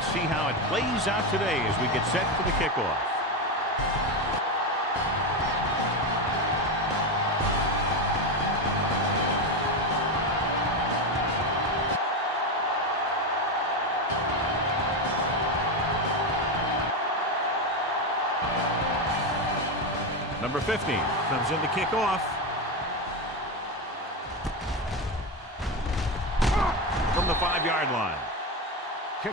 Let's see how it plays out today as we get set for the kickoff. Number 50 comes in to kick off. From the 5-yard line.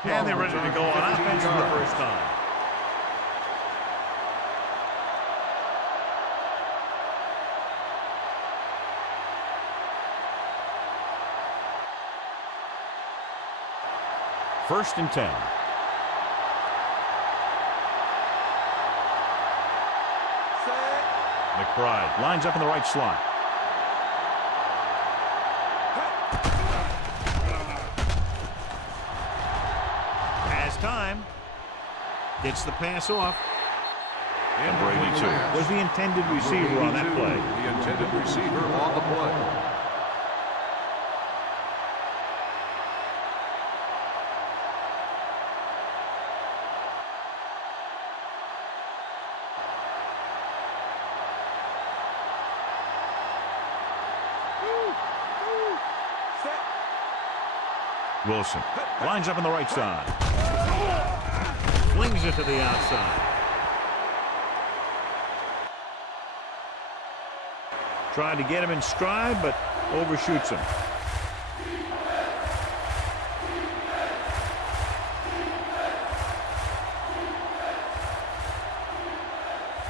And they're ready to go on offense for the first time. First and 10. McBride lines up in the right slot. Has time. Gets the pass off. Number 82 was the intended receiver on that play. The intended receiver on the play. Wilson lines up on the right side. Flings it to the outside. Trying to get him in stride, but overshoots him.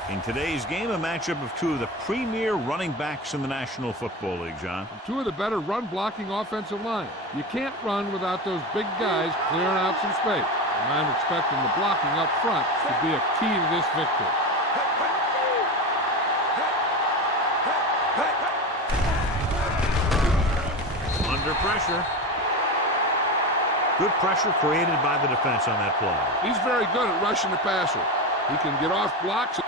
In today's game, a matchup of two of the premier running backs in the National Football League, John. Two of the better run-blocking offensive line. You can't run without those big guys clearing out some space. And I'm expecting the blocking up front to be a key to this victory. Under pressure. Good pressure created by the defense on that play. He's very good at rushing the passer. He can get off blocks,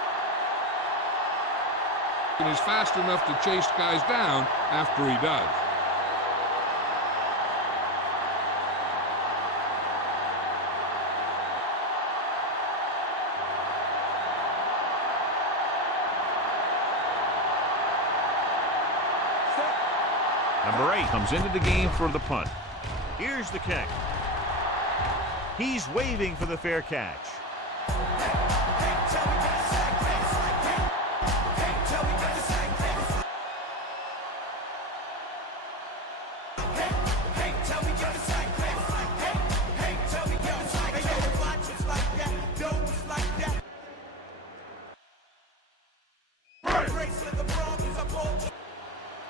and he's fast enough to chase guys down after he does. Number 8 comes into the game for the punt. Here's the kick. He's waving for the fair catch.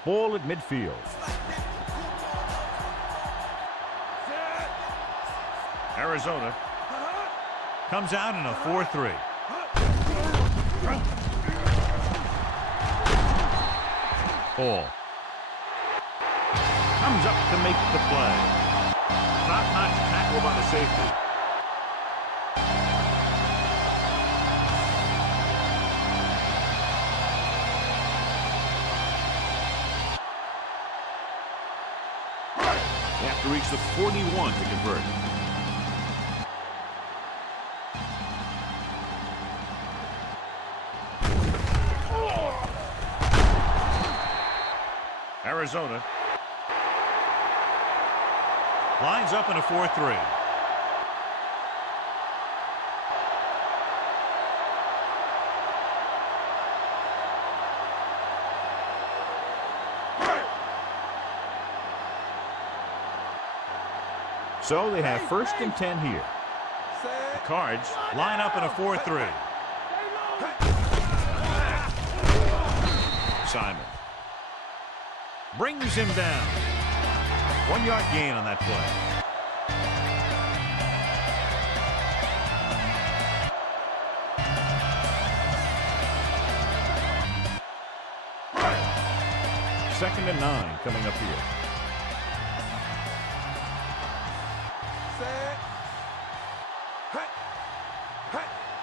Ball at midfield. Arizona comes out in a 4-3. Ball comes up to make the play. Top-notch tackle by the safety. They have to reach the 41 to convert. Arizona lines up in a 4-3. So they have first and 10 here. The Cards line up in a 4-3. Simon brings him down. 1-yard gain on that play. Second and 9 coming up here.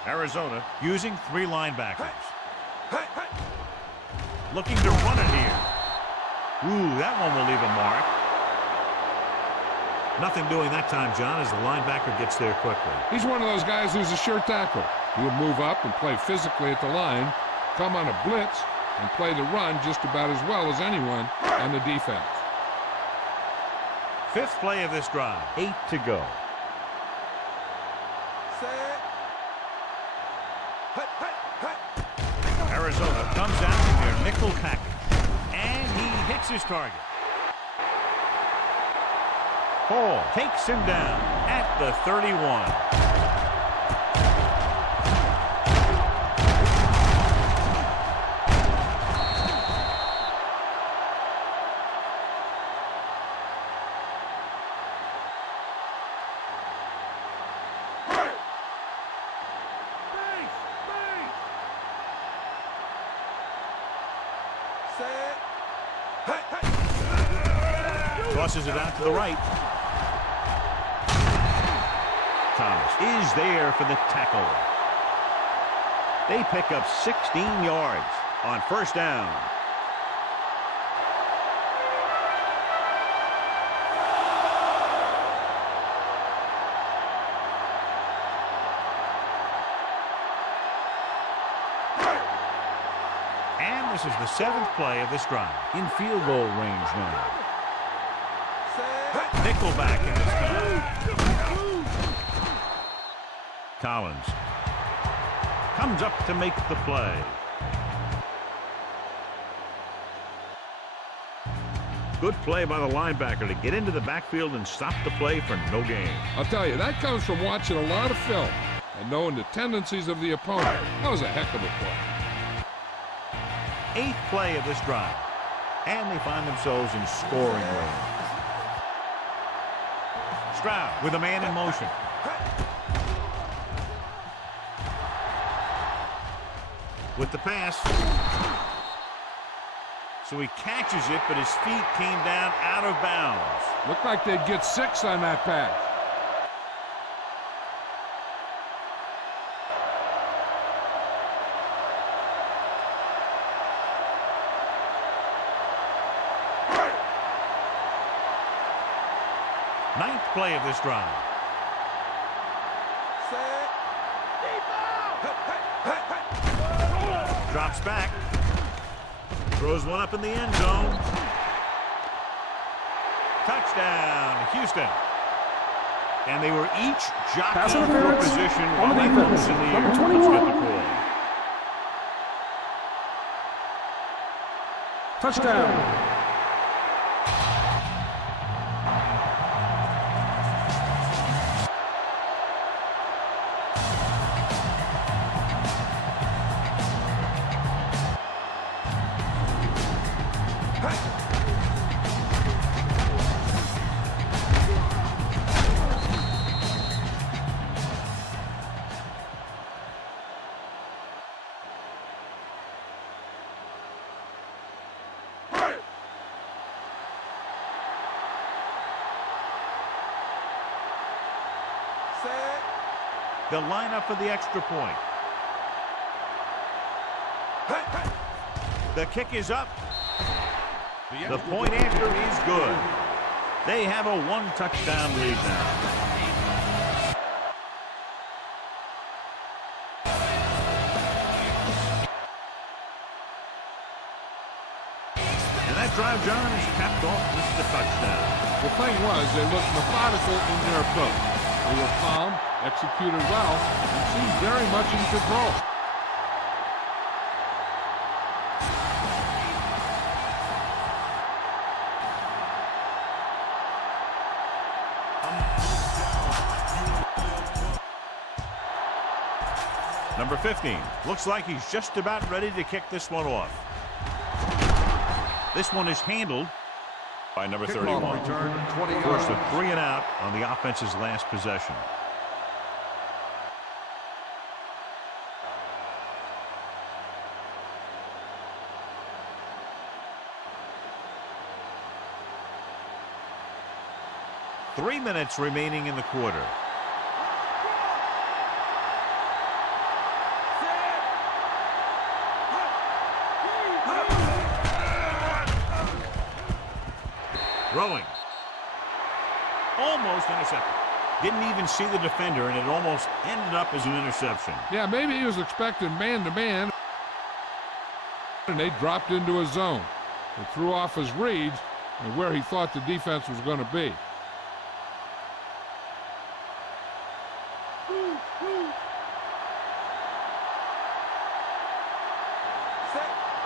Arizona using 3 linebackers. Looking to run it here. Ooh, that one will leave a mark. Nothing doing that time, John, as the linebacker gets there quickly. He's one of those guys who's a sure tackler. He'll move up and play physically at the line, come on a blitz, and play the run just about as well as anyone on the defense. Fifth play of this drive. 8 to go. Arizona comes out in their nickel package, and he hits his target. Hall takes him down at the 31. Tosses it out to the right. Thomas is there for the tackle. They pick up 16 yards on first down. And this is the 7th play of this drive. In field goal range now. Nickelback in this time. Collins comes up to make the play. Good play by the linebacker to get into the backfield and stop the play for no gain. I'll tell you, that comes from watching a lot of film and knowing the tendencies of the opponent. That was a heck of a play. 8th play of this drive. And they find themselves in scoring range. Stroud with a man in motion. With the pass. So he catches it, but his feet came down out of bounds. Looked like they'd get 6 on that pass. Ninth play of this drive. Drops back. Throws one up in the end zone. Touchdown, Houston. And they were each jockeying for position while they loose in the air. Let's get the call. Touchdown. They'll line up for the extra point. The kick is up. The point after is good. They have a 1-touchdown lead now. And that drive, John, is capped off with the touchdown. The thing was, they looked methodical in their approach. They were calm, executed well, and seemed very much in control. Number 15. Looks like he's just about ready to kick this one off. This one is handled by number 31. Return 20 yards. First and 3 and out on the offense's last possession. Three minutes remaining in the quarter. Throwing. Almost intercepted. Didn't even see the defender, and it almost ended up as an interception. Yeah, maybe he was expecting man-to-man, and they dropped into a zone. It threw off his reads and where he thought the defense was going to be.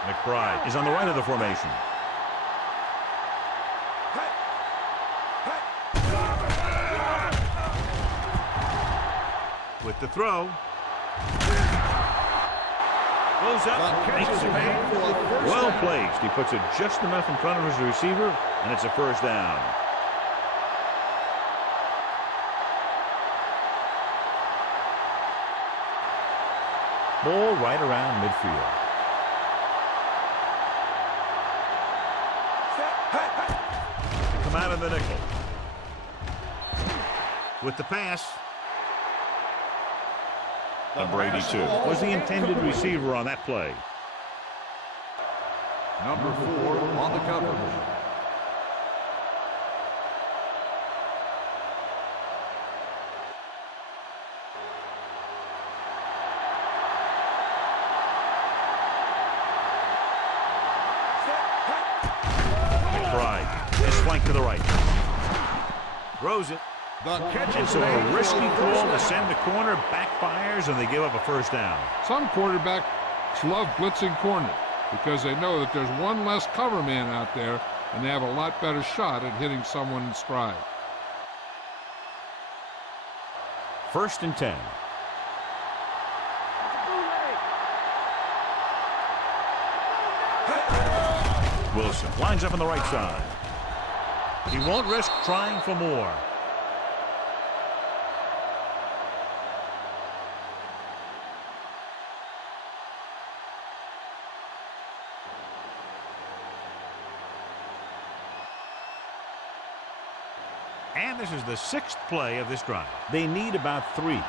McBride is on the right of the formation. With the throw. Goes up, makes the man. Well placed. He puts it just enough in front of his receiver, and it's a first down. Ball right around midfield. Come out of the nickel. With the pass. Number 82 was the intended receiver on that play. Number 4 on the coverage. McBride is flanked to the right. Throws it. And so a risky throw to send the corner backfires, and they give up a first down. Some quarterbacks love blitzing corners because they know that there's one less cover man out there, and they have a lot better shot at hitting someone in stride. 1st and 10. Wilson lines up on the right side. He won't risk trying for more. And this is the 6th play of this drive. They need about 3.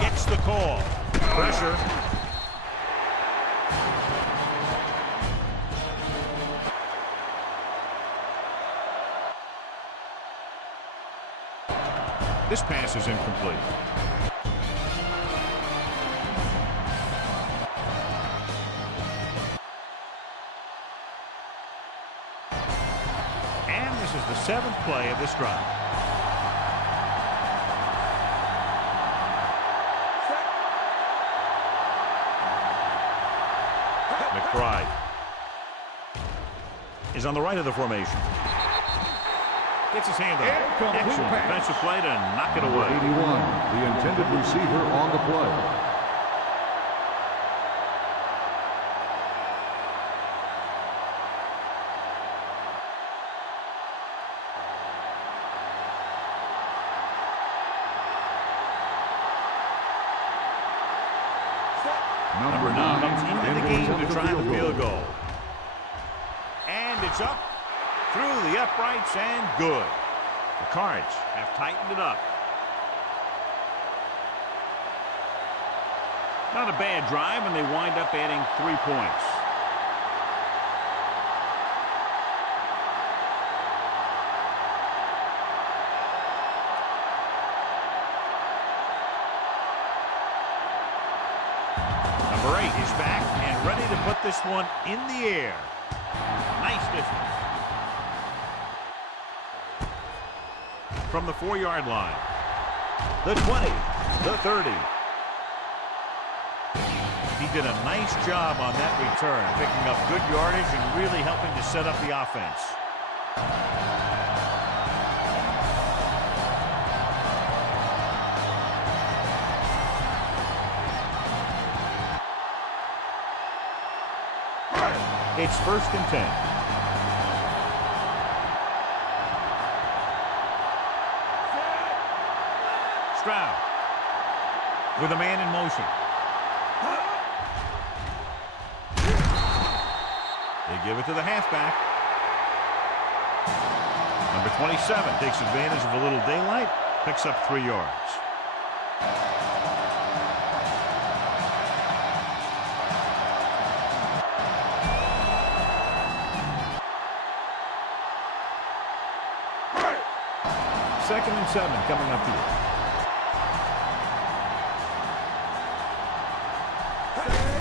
Gets the call. Pressure. This pass is incomplete. This is the 7th play of this drive. McBride is on the right of the formation. Gets his hand up. Excellent defensive play to knock it away. 81, the intended receiver on the play. Number 9 comes into the game to try the field goal. And it's up through the uprights and good. The Cards have tightened it up. Not a bad drive, and they wind up adding 3 points. Number 8 is back and ready to put this one in the air. Nice distance. From the 4-yard line. The 20, the 30. He did a nice job on that return, picking up good yardage and really helping to set up the offense. It's 1st and 10. Stroud with a man in motion. They give it to the halfback. Number 27 takes advantage of a little daylight, picks up 3 yards. 2nd and 7 coming up here.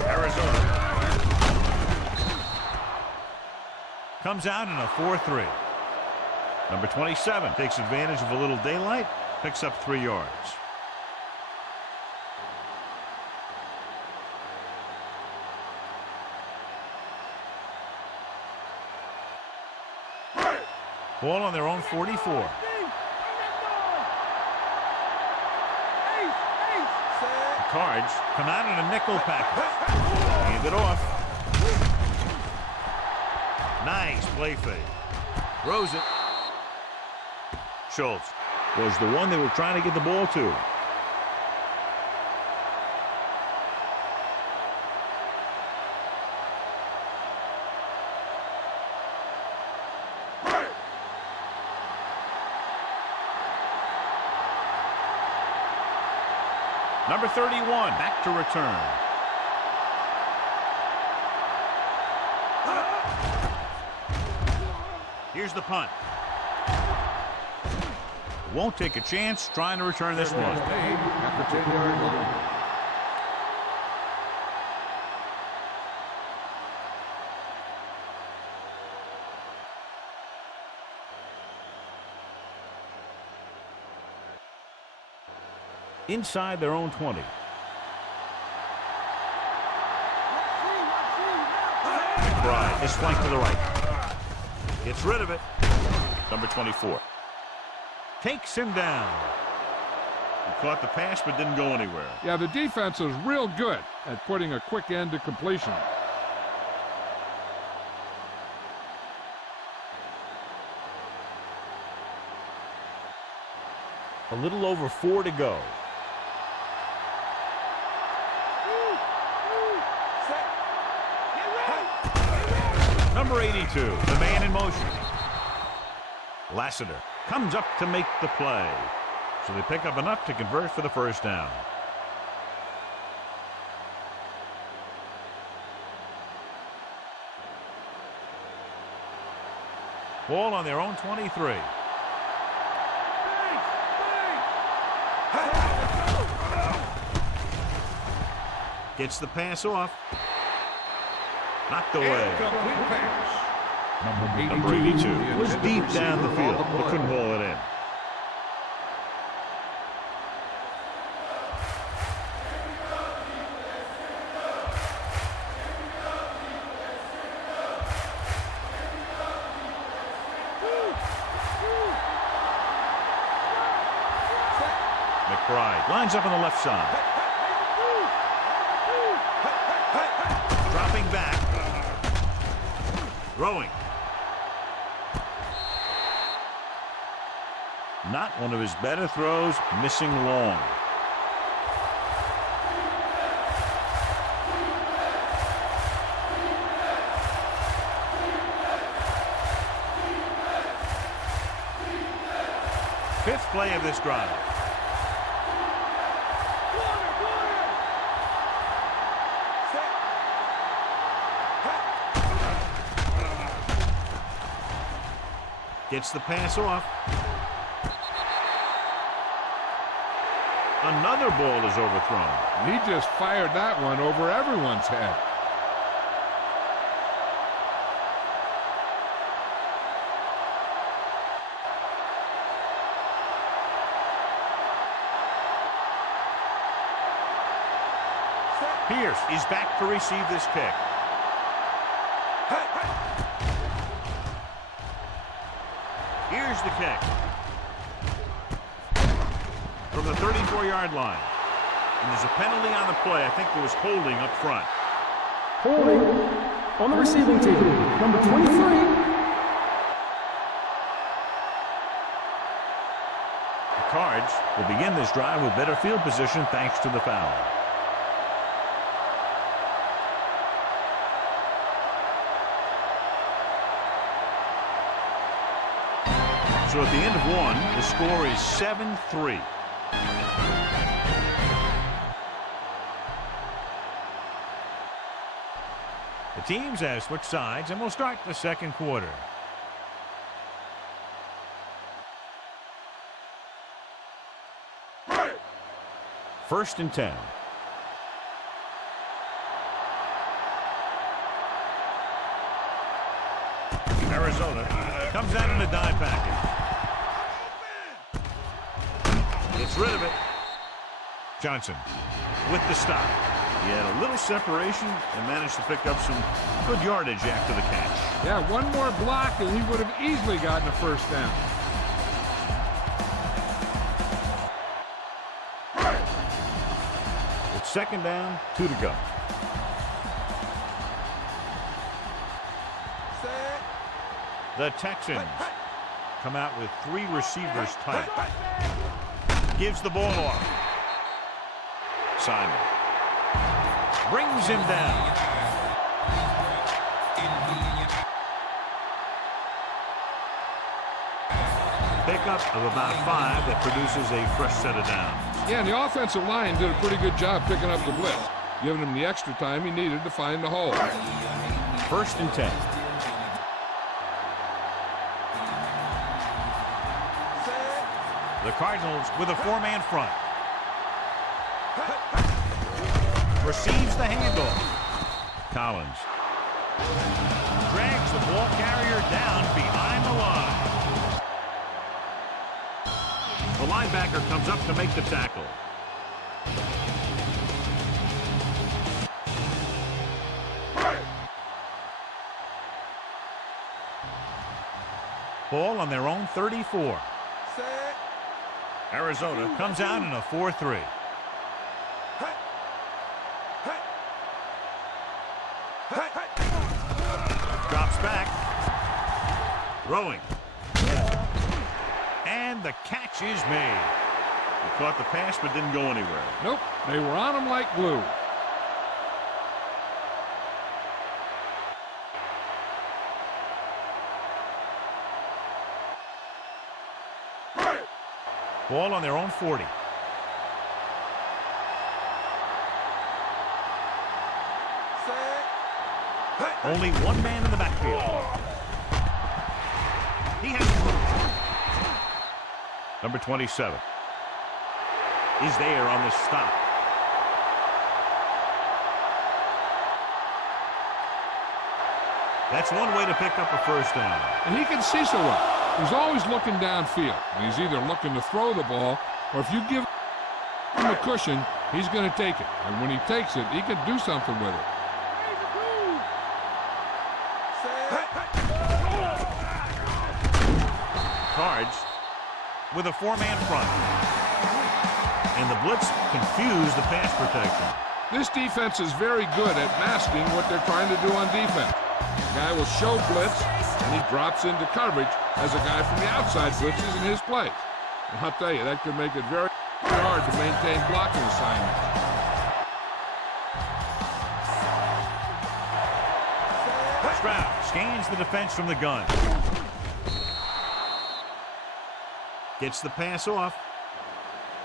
Arizona comes out in a 4-3. Number 27 takes advantage of a little daylight, picks up 3 yards. Ball on their own 44. The Cards come out in a nickel package. Hand it off. Nice play fake. Throws it. Schultz was the one they were trying to get the ball to. Number 31 back to return. Here's the punt. Won't take a chance trying to return this one. At the 10-yard line. Inside their own 20. McBride is flanked to the right. Gets rid of it. Number 24. Takes him down. He caught the pass but didn't go anywhere. Yeah, the defense is real good at putting a quick end to completion. A little over 4 to go. Number 82, the man in motion. Lassiter comes up to make the play. So they pick up enough to convert for the first down. Ball on their own 23. Gets the pass off. Knocked away. Complete pass. Number 82 was deep down the field, but couldn't haul it in. McBride lines up on the left side. Dropping back. Throwing. Not one of his better throws, missing long. Fifth play of this drive. Gets the pass off. Another ball is overthrown. He just fired that one over everyone's head. Pierce is back to receive this kick. Here's the kick. From the 34-yard line. And there's a penalty on the play. I think there was holding up front. Holding on the receiving team, number 23. The Cards will begin this drive with better field position thanks to the foul. So at the end of one, the score is 7-3. The teams have switched sides, and we'll start the second quarter. First and 10. Arizona comes out in a dime package. Gets rid of it. Johnson with the stop. He had a little separation and managed to pick up some good yardage after the catch. Yeah, one more block and he would have easily gotten a first down. It's second down, 2 to go. The Texans come out with 3 receivers tight. Gives the ball off. Simon brings him down. Pickup of about 5 that produces a fresh set of downs. Yeah, and the offensive line did a pretty good job picking up the blitz, giving him the extra time he needed to find the hole. First and 10. The Cardinals with a 4-man front. Receives the handoff. Collins drags the ball carrier down behind the line. The linebacker comes up to make the tackle. Ball on their own 34. Arizona comes out in a 4-3. Drops back. Throwing. And the catch is made. He caught the pass but didn't go anywhere. Nope, they were on him like glue. Ball on their own 40. Only one man in the backfield. He has number 27 is there on the stop. That's one way to pick up a first down. And he can see so well. He's always looking downfield. He's either looking to throw the ball, or if you give him a cushion, he's going to take it. And when he takes it, he can do something with it. Cards with a 4-man front. And the blitz confused the pass protection. This defense is very good at masking what they're trying to do on defense. The guy will show blitz, and he drops into coverage as a guy from the outside blitzes in his place. And I'll tell you, that can make it very hard to maintain blocking assignments. Stroud scans the defense from the gun. Gets the pass off.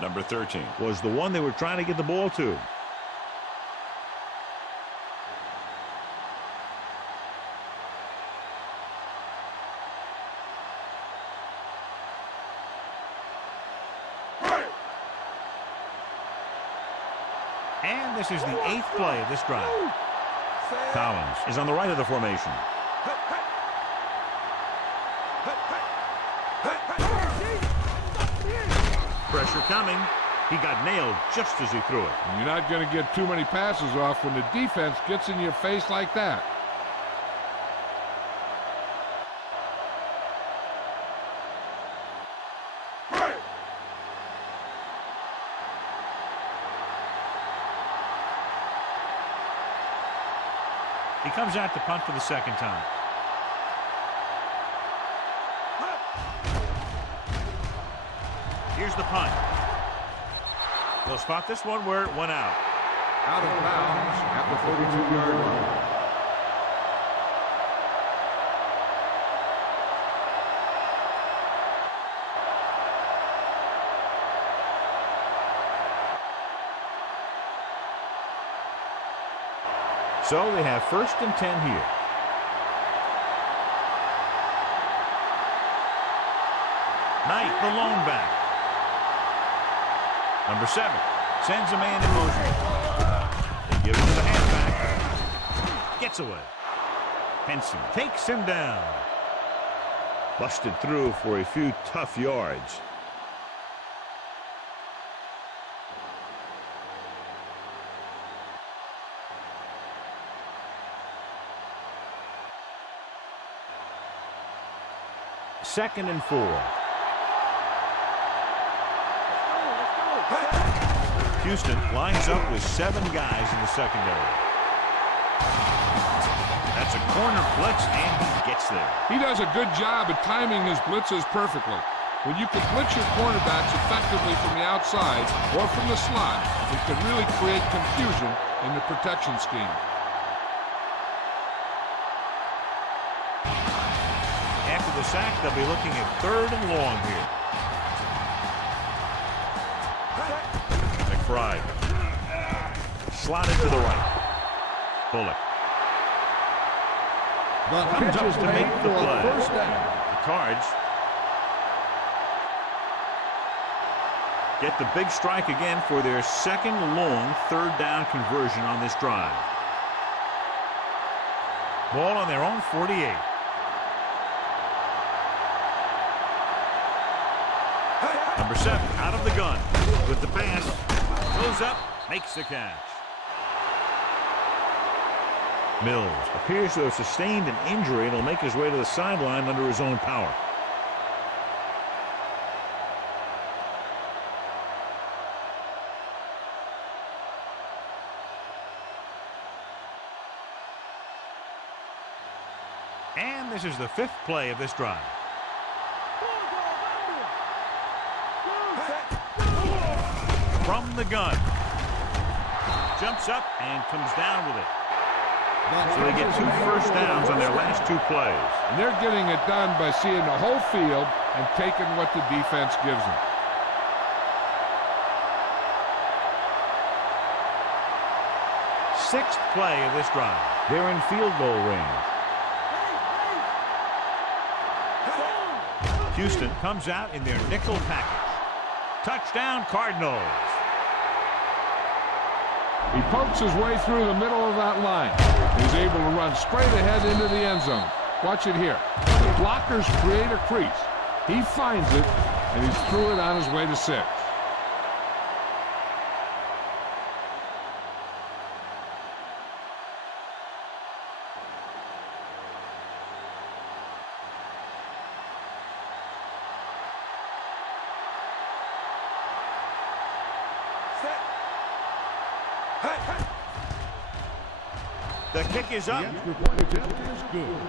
Number 13 was the one they were trying to get the ball to. And this is the 8th play of this drive. Collins is on the right of the formation. Pressure coming. He got nailed just as he threw it. And you're not going to get too many passes off when the defense gets in your face like that. He comes out to punt for the second time. Here's the punt. They'll spot this one where it went out. Out of bounds at the 42-yard line. So they have first and 10 here. Knight, the lone back. Number 7 Sends a man in motion. They give it to the halfback. Gets away. Henson takes him down. Busted through for a few tough yards. Second and 4. Houston lines up with 7 guys in the secondary. That's a corner blitz, and he gets there. He does a good job at timing his blitzes perfectly. When you can blitz your cornerbacks effectively from the outside or from the slot, it can really create confusion in the protection scheme. After the sack, they'll be looking at 3rd and long here. McBride. Slotted to the right. Bullock. Comes up to make the play. The Cards get the big strike again for their second long 3rd down conversion on this drive. Ball on their own 48. Number 7 out of the gun with the pass. Goes up, makes the catch. Mills appears to have sustained an injury and will make his way to the sideline under his own power. And this is the 5th play of this drive. From the gun. Jumps up and comes down with it. So they get 2 first downs on their last 2 plays. And they're getting it done by seeing the whole field and taking what the defense gives them. Sixth play of this drive. They're in field goal range. Houston comes out in their nickel package. Touchdown, Cardinals. He pokes his way through the middle of that line. He's able to run straight ahead into the end zone. Watch it here. The blockers create a crease. He finds it, and he's through it on his way to 6. The kick is up.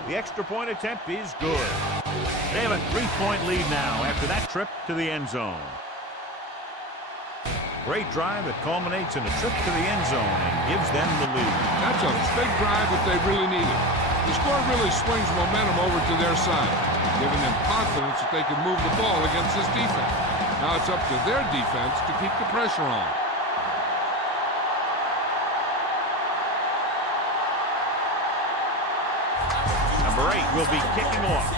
The extra point attempt is good. They have a 3-point lead now after that trip to the end zone. Great drive that culminates in a trip to the end zone and gives them the lead. That's a big drive that they really needed. The score really swings momentum over to their side, giving them confidence that they can move the ball against this defense. Now it's up to their defense to keep the pressure on. Number 8 will be kicking off.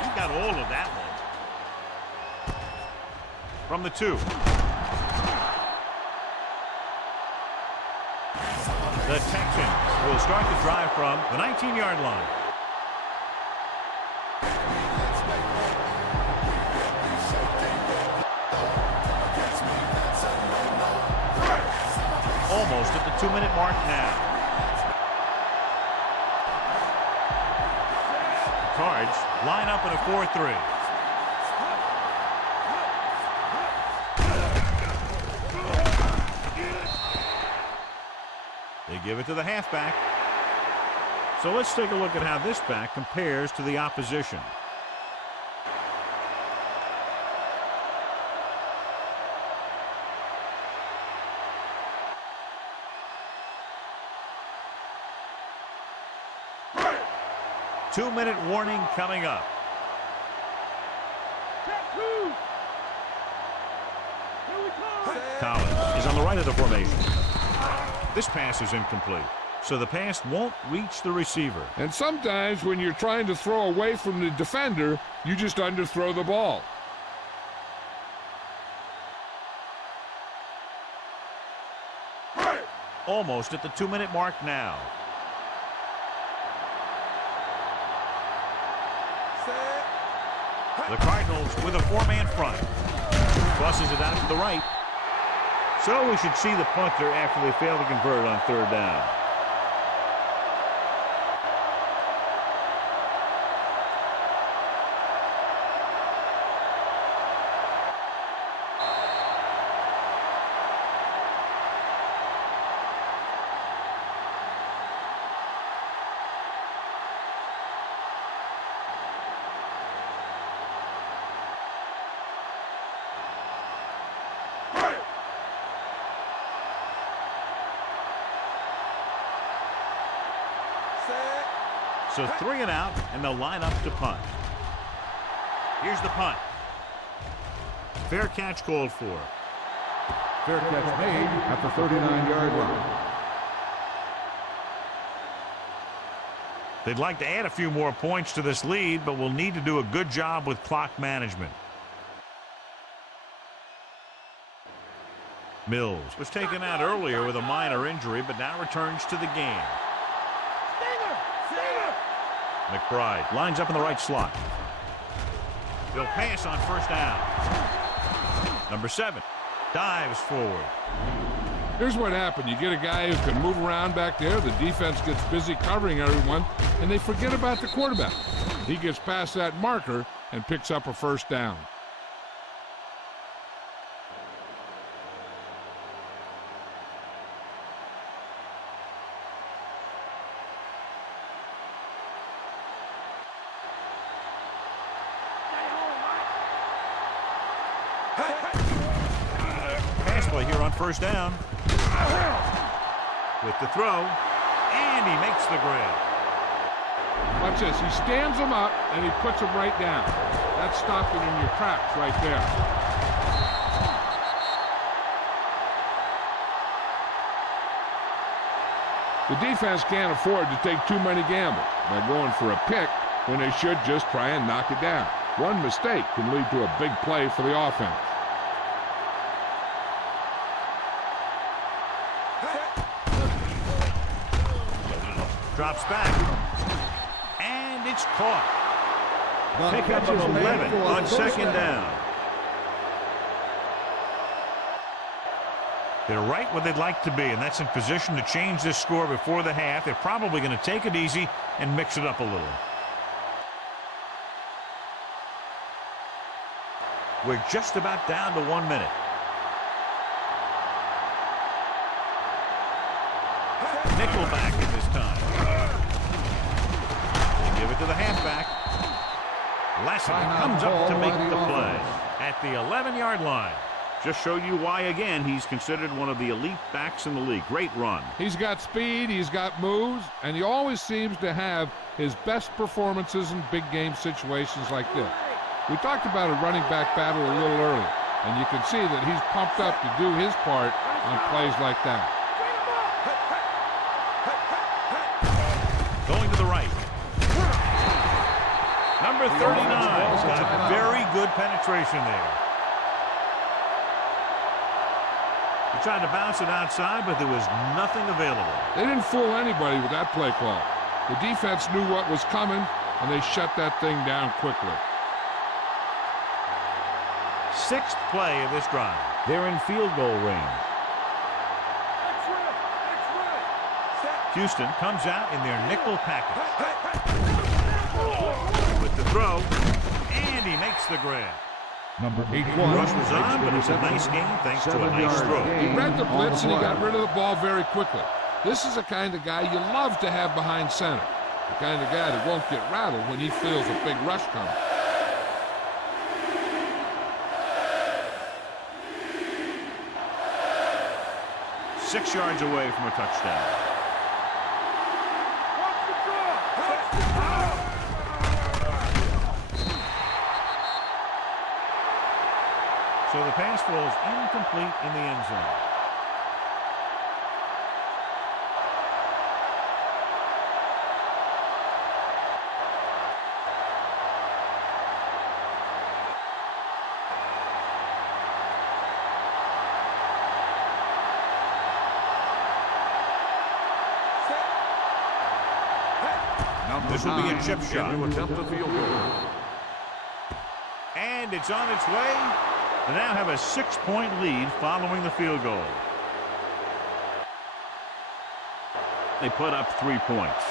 He got all of that one. From the 2. The Texans will start the drive from the 19-yard line. Almost at the 2-minute mark now. Cards line up in a 4-3. They give it to the halfback. So let's take a look at how this back compares to the opposition. Two-minute warning coming up. Collins is on the right of the formation. This pass is incomplete, so the pass won't reach the receiver. And sometimes when you're trying to throw away from the defender, you just underthrow the ball. almost at the 2-minute mark now. The Cardinals with a 4-man front. Crosses it out to the right. So we should see the punter after they fail to convert on 3rd down. So 3 and out, and they'll line up to punt. Here's the punt. Fair catch called for. Fair catch made at the 39-yard line. They'd like to add a few more points to this lead, but will need to do a good job with clock management. Mills was taken out earlier with a minor injury, but now returns to the game. McBride lines up in the right slot. He'll pass on 1st down. Number 7 dives forward. Here's what happened. You get a guy who can move around back there. The defense gets busy covering everyone, and they forget about the quarterback. He gets past that marker and picks up a 1st down. Pass play here on 1st down. With the throw, and he makes the grab. Watch this. He stands him up, and he puts him right down. That's stopping in your tracks right there. The defense can't afford to take too many gambles by going for a pick when they should just try and knock it down. One mistake can lead to a big play for the offense. Drops back, and it's caught. Pickup of 11 on 2nd down. They're right where they'd like to be, and that's in position to change this score before the half. They're probably going to take it easy and mix it up a little. We're just about down to 1 minute. Nickelback at this time. They give it to the halfback. Lassiter comes up to make the play at the 11-yard line. Just show you why, again, he's considered one of the elite backs in the league. Great run. He's got speed, he's got moves, and he always seems to have his best performances in big game situations like this. We talked about a running back battle a little earlier, and you can see that he's pumped up to do his part on plays like that. Going to the right. Number 39 got very good penetration there. He tried to bounce it outside, but there was nothing available. They didn't fool anybody with that play call. The defense knew what was coming, and they shut that thing down quickly. 6th play of this drive. They're in field goal range. Houston comes out in their nickel package. With the throw, and he makes the grab. Number 81. Rush was on, but it's a nice game thanks to a nice throw. He read the blitz, and he got rid of the ball very quickly. This is the kind of guy you love to have behind center. The kind of guy that won't get rattled when he feels a big rush coming. Six yards away from a touchdown. So the pass falls incomplete in the end zone. Out This will be a behind chip shot. to attempt a field goal. And it's on its way. They now have a 6-point lead following the field goal. They put up 3 points.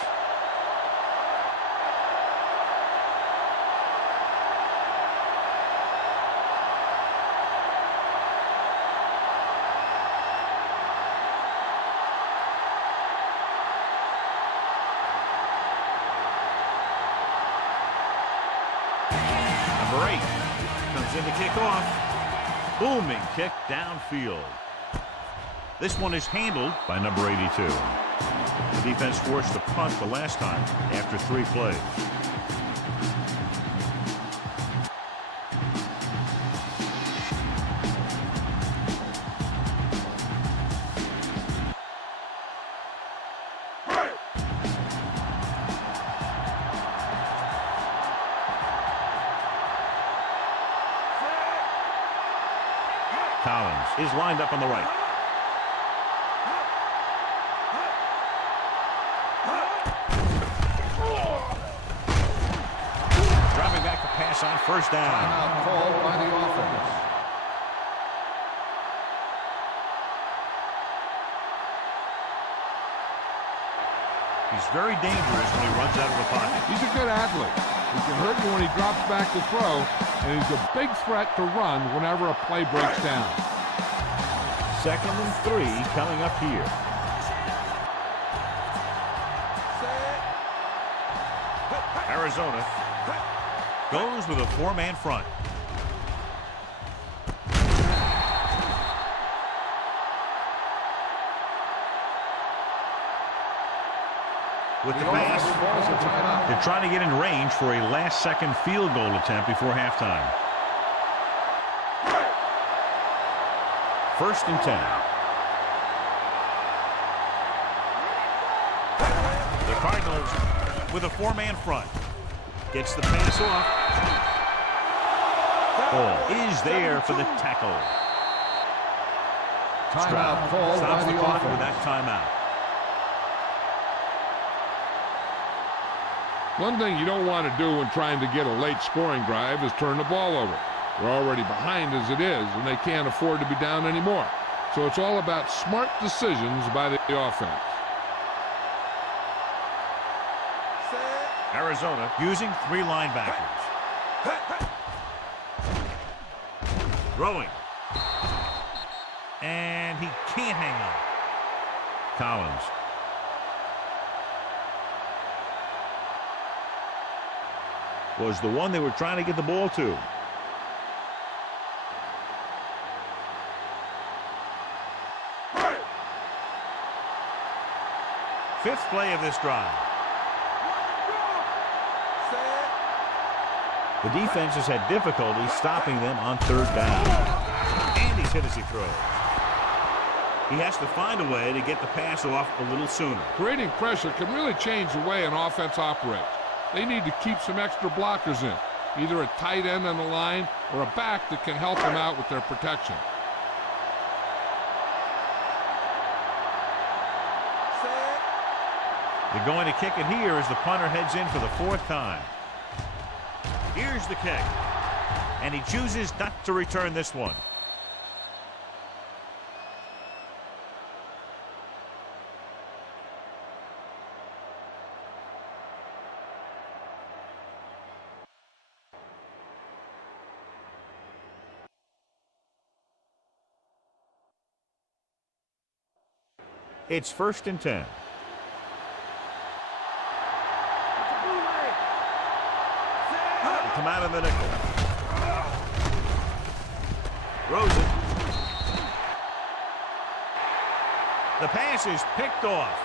Number 8 comes in to kick off. Booming kick downfield. This one is handled by number 82. The defense forced a punt the last time after 3 plays. Collins is lined up on the right. Dropping back to pass on first down. Timeout called by the offense. He's very dangerous when he runs out of the pocket. He's a good athlete. He can hurt you when he drops back to throw, and he's a big threat to run whenever a play breaks down. 2nd and 3 coming up here. Arizona goes with a 4-man front. With the pass, Calls a timeout. they're trying to get in range for a last-second field goal attempt before halftime. 1st and 10. The Cardinals with a 4-man front. Gets the pass off. Ball is there for the tackle. Timeout called Stops by the the clock with offense. that timeout. One thing you don't want to do when trying to get a late scoring drive is turn the ball over. They're already behind as it is, and they can't afford to be down anymore. So it's all about smart decisions by the offense. Arizona using 3 linebackers. Throwing. And he can't hang on. Collins. Was the one they were trying to get the ball to. Fifth play of this drive. The defense has had difficulty stopping them on 3rd down. And he's hit as he throws. He has to find a way to get the pass off a little sooner. Creating pressure can really change the way an offense operates. They need to keep some extra blockers in, either a tight end on the line or a back that can help them out with their protection. They're going to kick it here as the punter heads in for the 4th time. Here's the kick. And he chooses not to return this one. It's 1st and 10. They come out of the nickel. Throws it. The pass is picked off.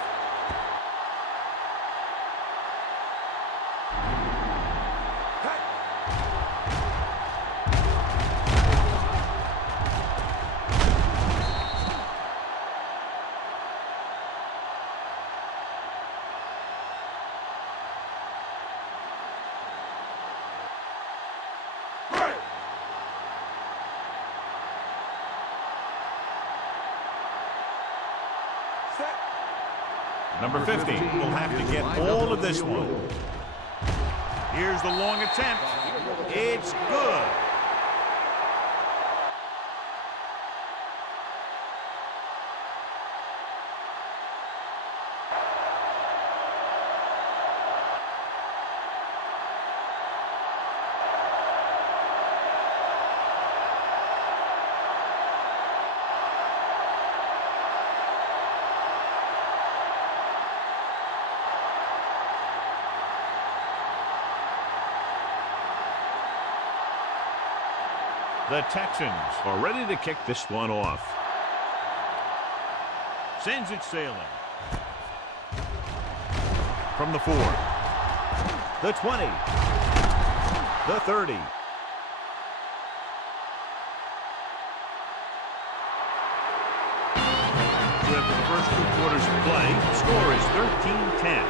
Number 50 will have to get all of this one. Here's the long attempt. It's good. The Texans are ready to kick this one off. Sends it sailing. From the 4. The 20. The 30. After the first 2 quarters of play, the score is 13-10.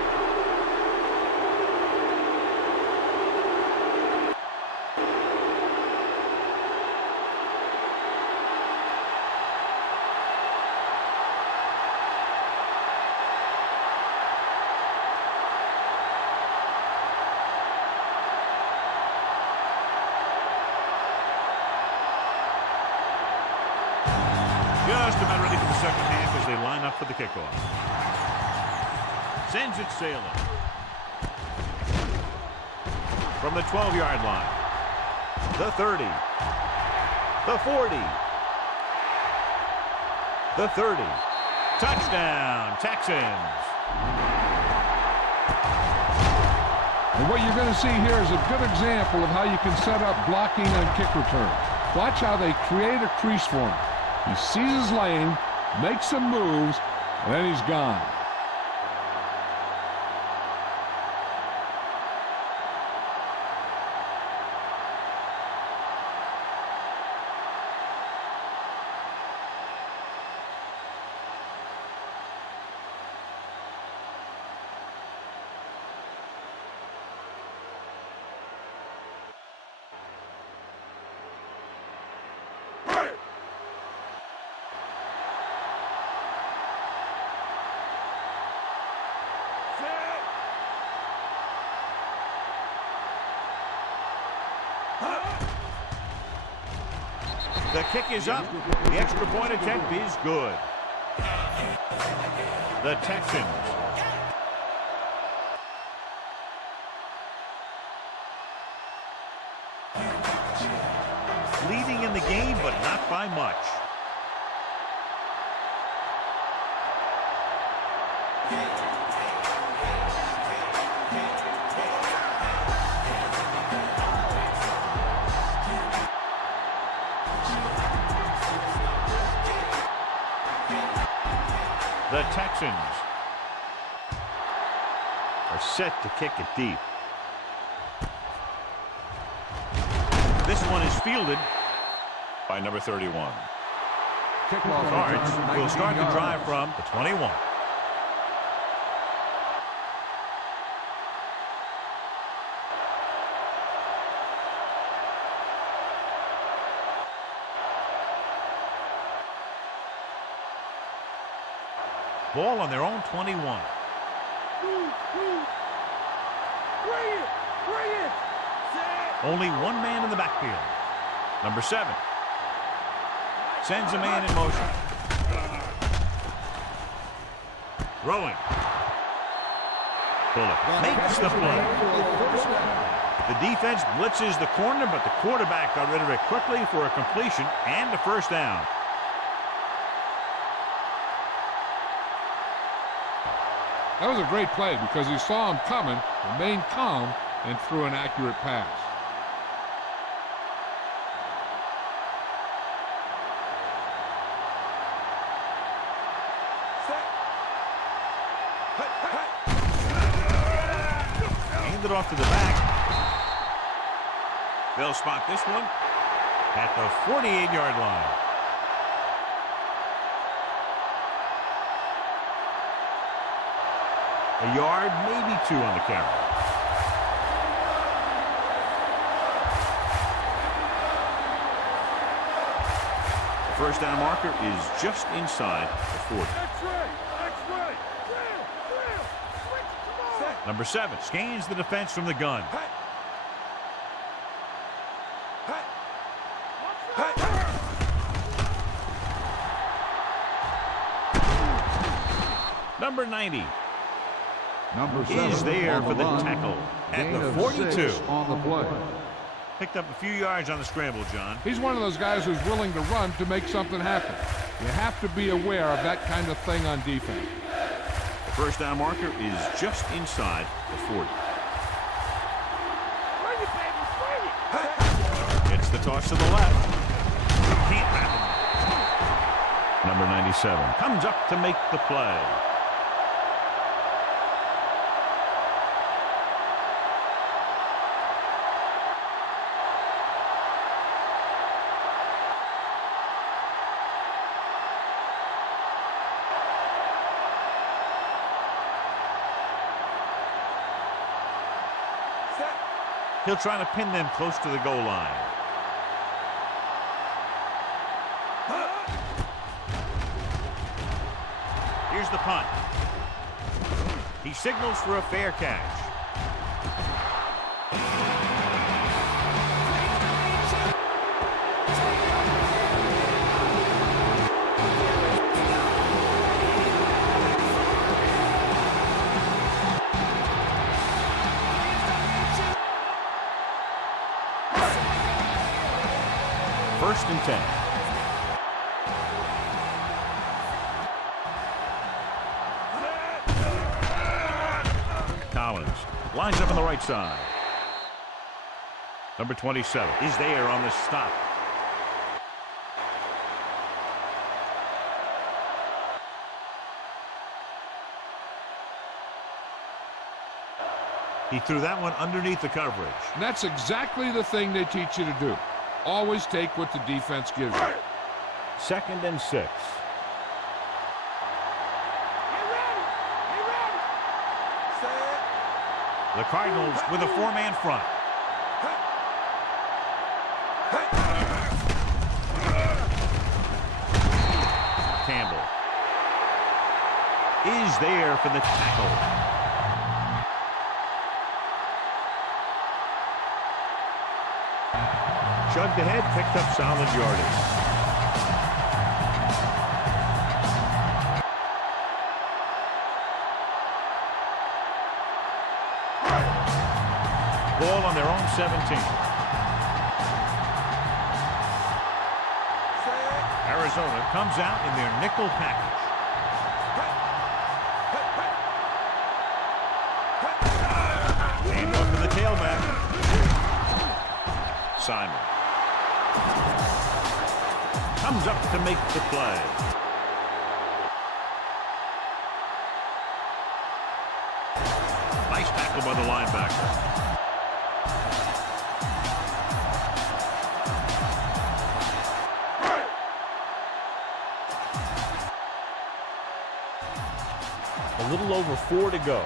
Just about ready for the second half as they line up for the kickoff. Sends it sailing. From the 12-yard line. The 30. The 40. The 30. Touchdown, Texans. And what you're going to see here is a good example of how you can set up blocking on kick return. Watch how they create a crease for him. He sees his lane, makes some moves, and then he's gone. The kick is up. The extra point attempt is good. The Texans leading in the game, but not by much. The Texans are set to kick it deep. This one is fielded by number 31. Cards will start the drive from the 21. Ball on their own 21. Only one man in the backfield. Number 7 sends a man in motion. Throwing. Bullock makes the play. The defense blitzes the corner, but the quarterback got rid of it quickly for a completion and a first down. That was a great play because he saw him coming, remained calm, and threw an accurate pass. Handed off to the back. They'll spot this one at the 48-yard line. A yard, maybe 2 on the carry. The first down marker is just inside the 40. Number 7 scans the defense from the gun. Number 90 Number 7 is there on for the line. tackle at Gain the of 42. 6 on the play. Picked up a few yards on the scramble, John. He's one of those guys who's willing to run to make something happen. You have to be aware of that kind of thing on defense. The first down marker is just inside the 40. It's the toss to the left. Can't happen. Number 97 comes up to make the play. He'll try to pin them close to the goal line. Here's the punt. He signals for a fair catch. First and 10. Collins lines up on the right side. Number 27 is there on the stop. He threw that one underneath the coverage. And that's exactly the thing they teach you to do. Always take what the defense gives you. Second and 6. The Cardinals with a 4-man front. Campbell is there for the tackle. Chugged ahead, picked up solid yardage. Ball on their own 17. Arizona comes out in their nickel package. And off to the tailback. Simon comes up to make the play. Nice tackle by the linebacker. A little over 4 to go.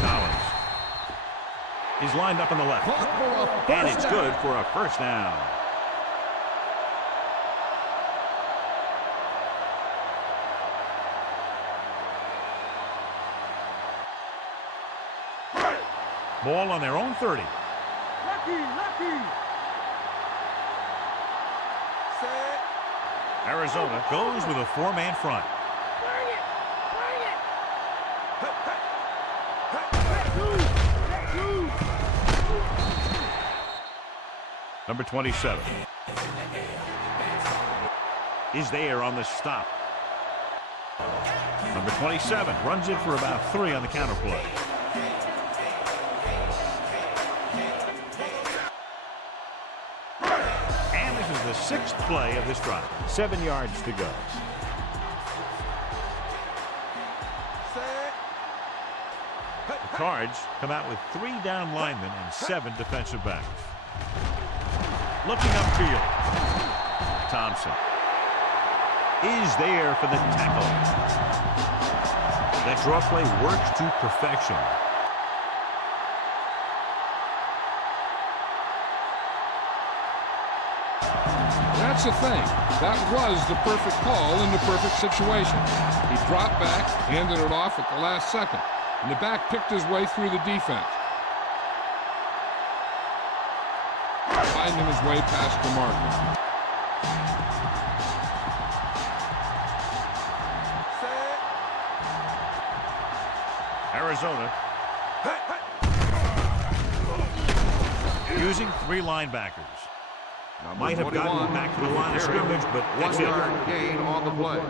Collins is lined up on the left. And it's good for a first down. Ball on their own 30. Arizona goes with a 4-man front. Number 27 is there on the stop. Number 27 runs it for about 3 on the counter play. And this is the 6th play of this drive. 7 yards to go. The Cards come out with 3 down linemen and 7 defensive backs. Looking upfield. Thompson is there for the tackle. That draw play works to perfection. That's the thing. That was the perfect call in the perfect situation. He dropped back, handed it off at the last second, and the back picked his way through the defense, finding his way past the marker. Arizona using 3 linebackers. Might have gotten back to the line of scrimmage, but that's it. 1 yard gain on the play.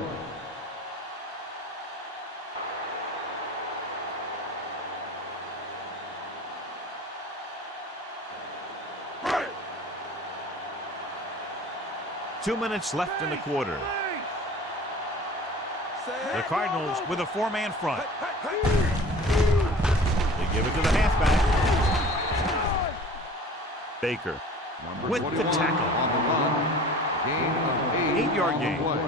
Two minutes left in the quarter. The Cardinals with a 4-man front. They give it to the halfback. Baker with the tackle. On the run. Gain of 8 8-yard on gain. the play.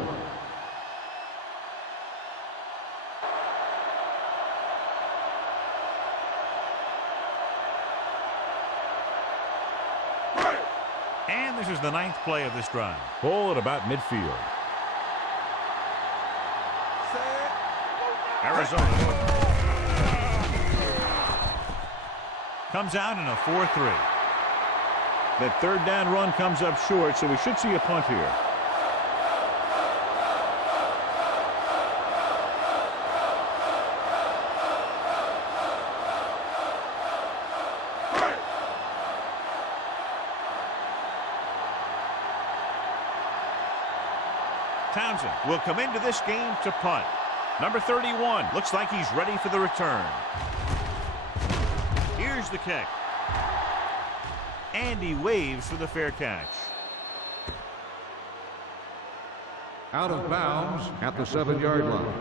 And this is the 9th play of this drive. Ball at about midfield. Arizona comes out in a 4-3. That 3rd down run comes up short, so we should see a punt here. Townsend will come into this game to punt. Number 31 looks like he's ready for the return. Here's the kick. And he waves for the fair catch. Out of bounds at the 7-yard line.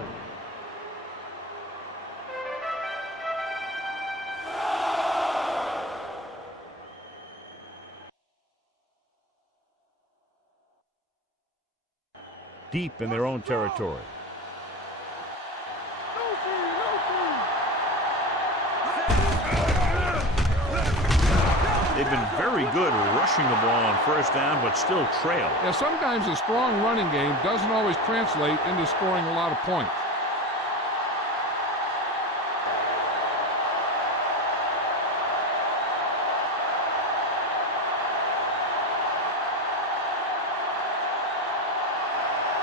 Deep in their own territory. They've been very good rushing the ball on 1st down, but still trail. Yeah, sometimes a strong running game doesn't always translate into scoring a lot of points.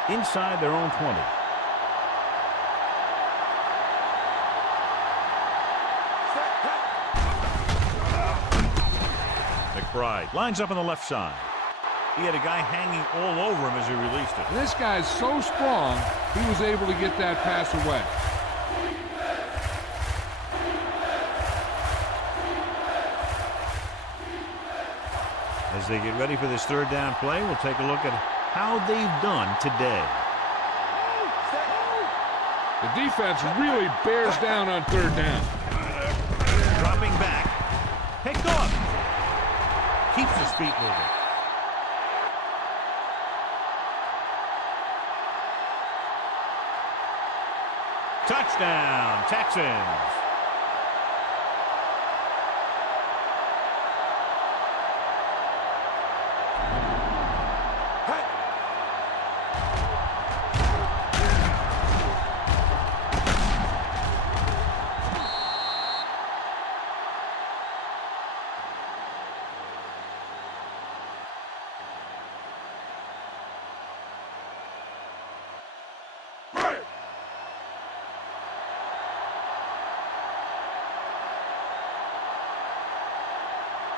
Inside their own 20. McBride lines up on the left side. He had a guy hanging all over him as he released it. This guy's so strong, he was able to get that pass away. As they get ready for this 3rd down play, we'll take a look at how they've done today. The defense really bears down on 3rd down. Dropping back. Picked off. Keeps his feet moving. Touchdown, Texans.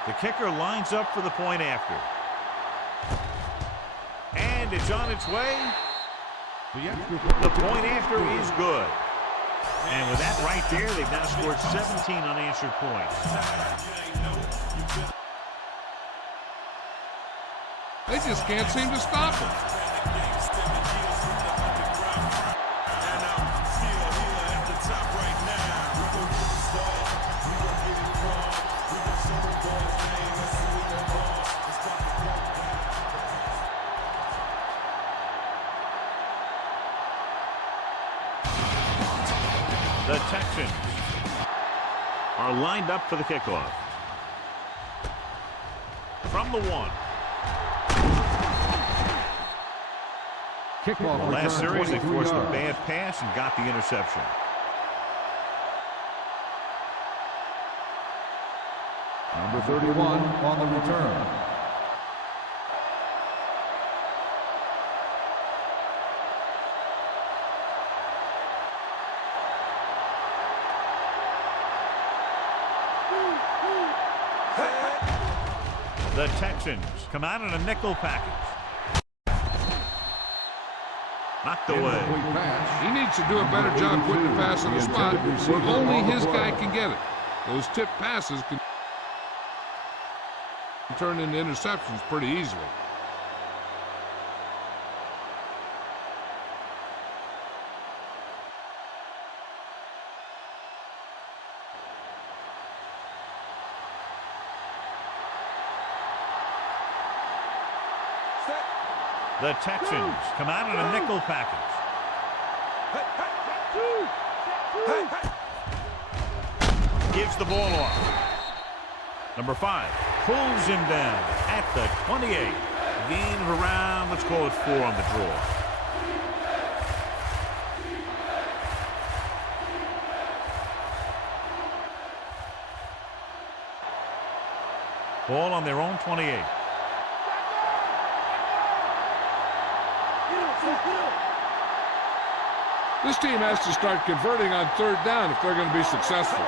The kicker lines up for the point after. And it's on its way. The point after is good. And with that right there, they've now scored 17 unanswered points. They just can't seem to stop him. The Texans are lined up for the kickoff. From the 1. Kickoff The last return, series, they 23 forced a yards. bad pass and got the interception. Number 31 on the return. The Texans come out in a nickel package. Knocked away. Incomplete pass. He needs to do a better job putting the pass on the spot where only his guy can get it. Those tip passes can turn into interceptions pretty easily. The Texans come out in a nickel package. Gives the ball off. Number 5 pulls him down at the 28. Gain of around, let's call it 4 on the draw. Ball on their own 28. This team has to start converting on third down if they're going to be successful.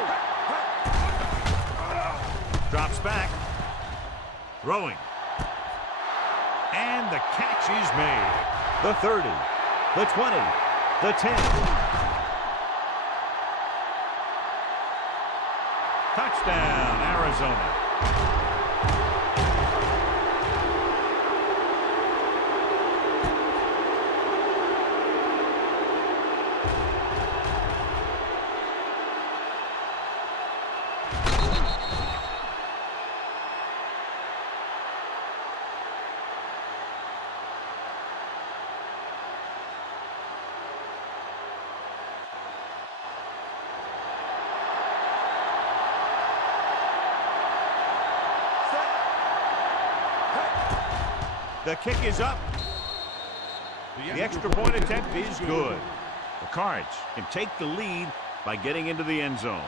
Drops back. Throwing. And the catch is made. The 30. The 20. The 10. Touchdown, Arizona. The kick is up. The extra point attempt is good. The Cards can take the lead by getting into the end zone.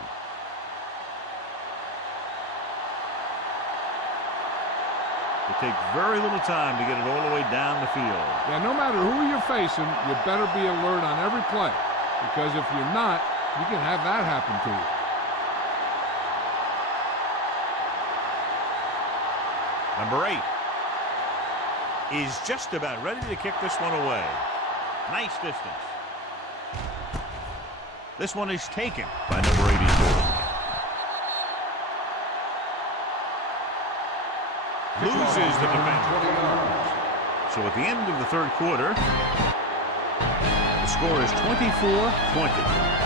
It takes very little time to get it all the way down the field. Yeah, no matter who you're facing, you better be alert on every play. Because if you're not, you can have that happen to you. Number 8 is just about ready to kick this one away. Nice distance. This one is taken by number 82. Loses the defender. So at the end of the third quarter, the score is 24-20.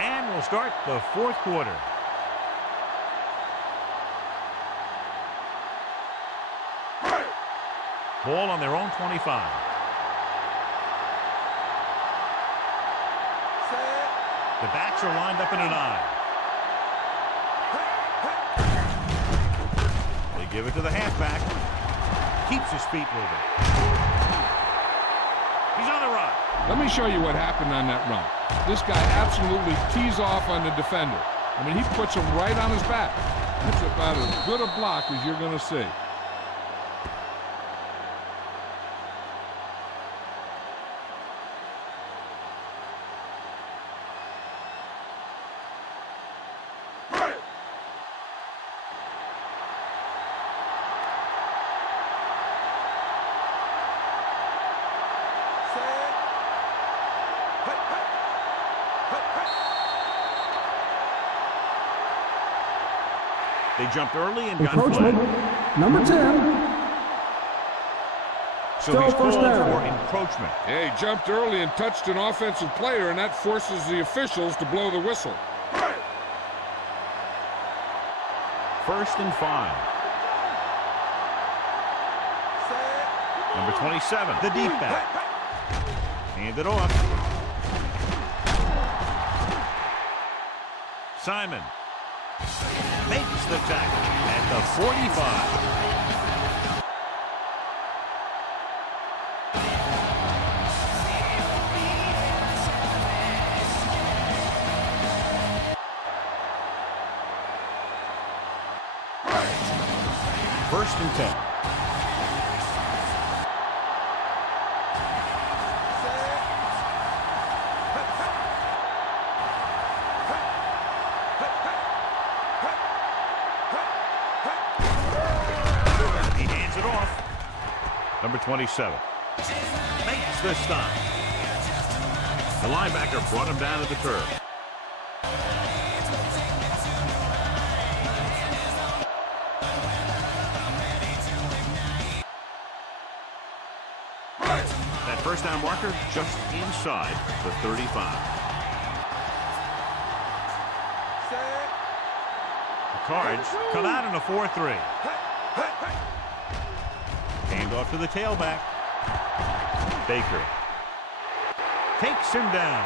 And we'll start the fourth quarter. Ball on their own 25. The backs are lined up in an I. They give it to the halfback. Keeps his feet moving. He's on the run. Let me show you what happened on that run. This guy absolutely tees off on the defender. I mean, he puts him right on his back. That's about as good a block as you're going to see. They jumped early and got Encroachment. flagged. Number 10. So Still he's called first down. for encroachment. Yeah, he jumped early and touched an offensive player, and that forces the officials to blow the whistle. 1st and 5. Number 27, the deep back. Hand it off. Simon. makes the tackle at the 45. First and 10. He hands it off. Number 27 makes the stop. The linebacker brought him down to the turf. That first down marker just inside the 35. The Cards come out in a 4-3. Hand off to the tailback. Baker takes him down.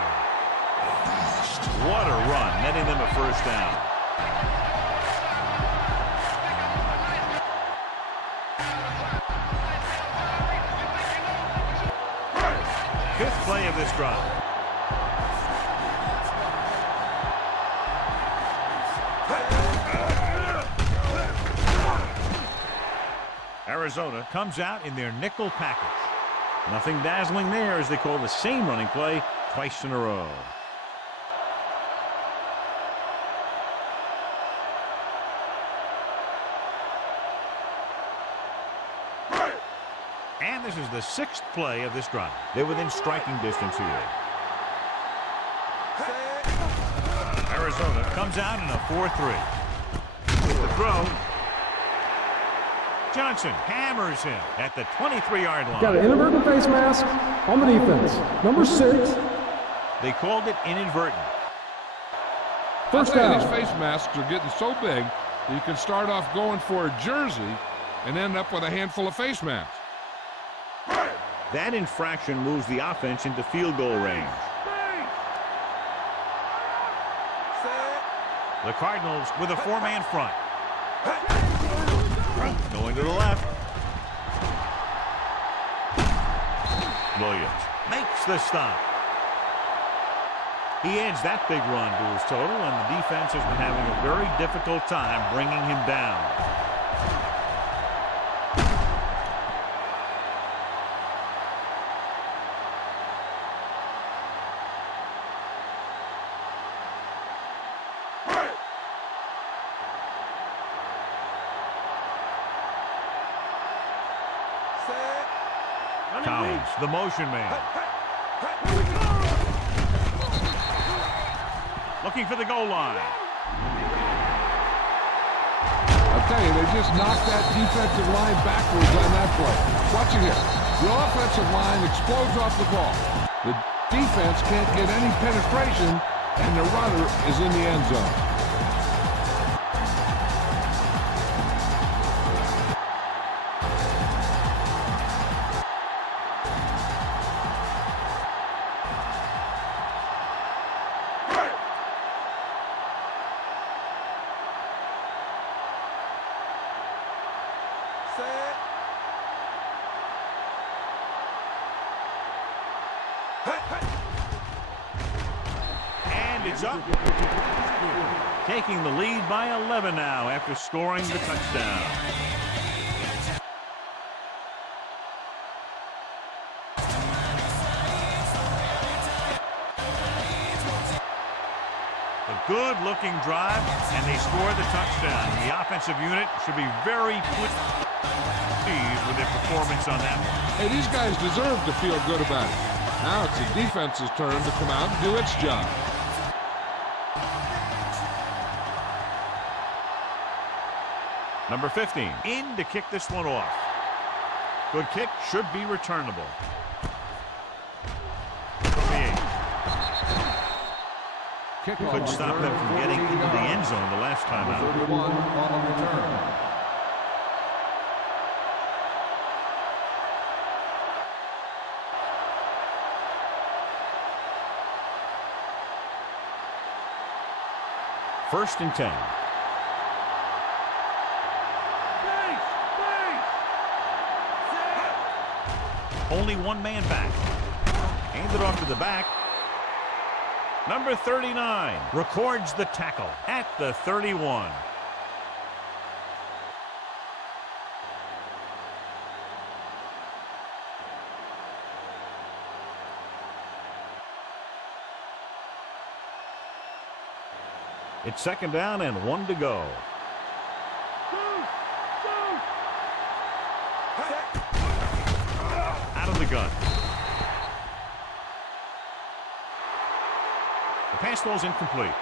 What a run, netting them a first down. Fifth play of this drive. Arizona comes out in their nickel package. Nothing dazzling there as they call the same running play twice in a row. And this is the sixth play of this drive. They're within striking distance here. Arizona comes out in a 4-3. With the throw, Johnson hammers him at the 23-yard line. Got an inadvertent face mask on the defense. Number 6. They called it inadvertent. First down. These face masks are getting so big that you can start off going for a jersey and end up with a handful of face masks. That infraction moves the offense into field goal range. The Cardinals with a 4-man front. Going to the left. Williams makes the stop. He adds that big run to his total, and the defense has been having a very difficult time bringing him down. Collins, the motion man. Looking for the goal line. I'll tell you, they just knocked that defensive line backwards on that play. Watch it here. The offensive line explodes off the ball. The defense can't get any penetration, and the runner is in the end zone. And it's up. Taking the lead by 11 now after scoring the touchdown. A good-looking drive, and they score the touchdown. The offensive unit should be very pleased with their performance on that one. Hey, these guys deserve to feel good about it. Now it's the defense's turn to come out and do its job. Number 15 in to kick this one off. Good kick, should be returnable. Couldn't stop them from getting into the end zone the last time out. 31 on return. First and 10. Only one man back. Handed off to the back. Number 39 records the tackle at the 31. It's second down and 1 to go. Out of the gun. The pass ball's incomplete.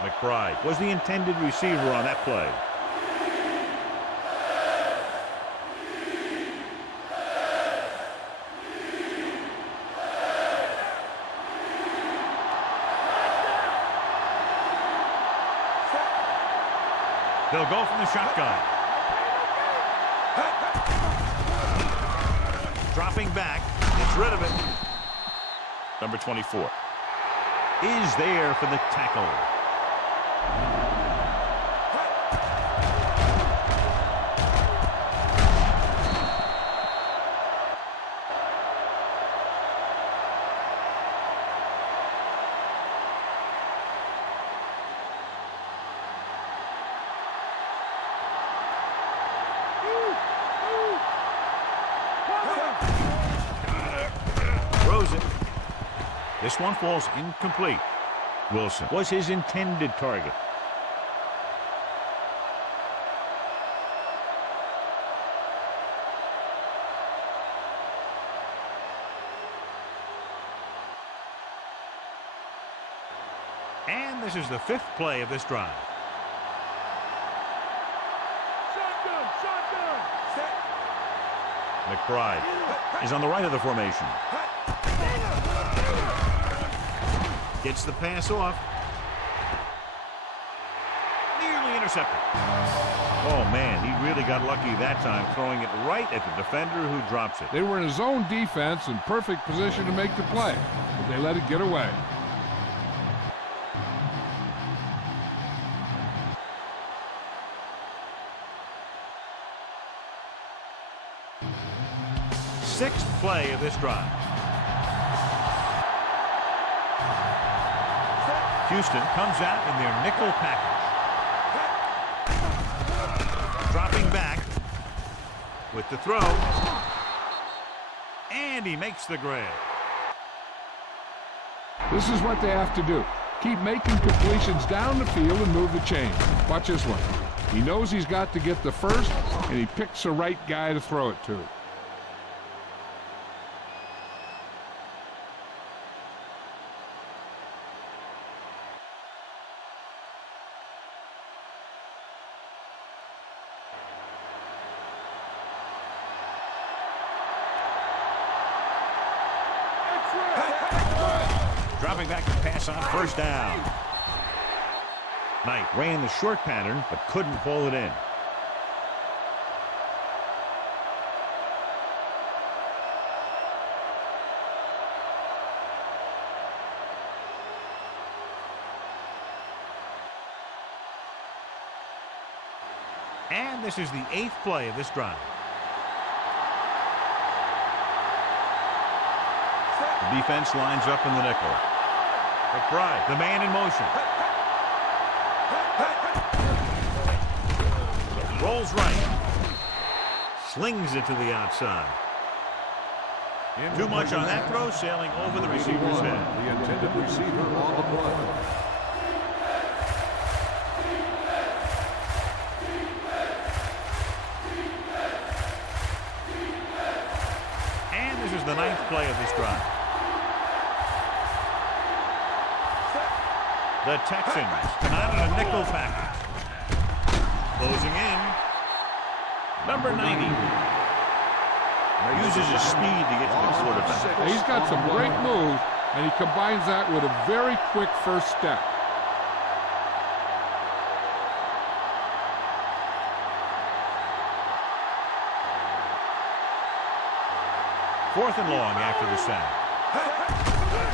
McBride was the intended receiver on that play. They'll go from the shotgun. Dropping back. Gets rid of it. Number 24 is there for the tackle. This one falls incomplete. Wilson was his intended target. And this is the 5th play of this drive. McBride is on the right of the formation. Gets the pass off. Nearly intercepted. Oh, man, he really got lucky that time, throwing it right at the defender who drops it. They were in a zone defense in perfect position to make the play, but they let it get away. Sixth play of this drive. Houston comes out in their nickel package. Dropping back with the throw. And he makes the grab. This is what they have to do. Keep making completions down the field and move the chain. Watch this one. He knows he's got to get the first, and he picks the right guy to throw it to. Dropping back to pass on first down. Knight ran the short pattern, but couldn't pull it in. And this is the 8th play of this drive. The defense lines up in the nickel. McBride, the man in motion. Rolls right. Slings it to the outside. Too much on that throw, sailing over the receiver's head. The intended receiver on the play. And this is the 9th play of this drive. The Texans come out in a nickel package. Closing in. Number 90. Uses his speed to get to the quarterback. He's got some great moves, and he combines that with a very quick first step. Fourth and long after the sack.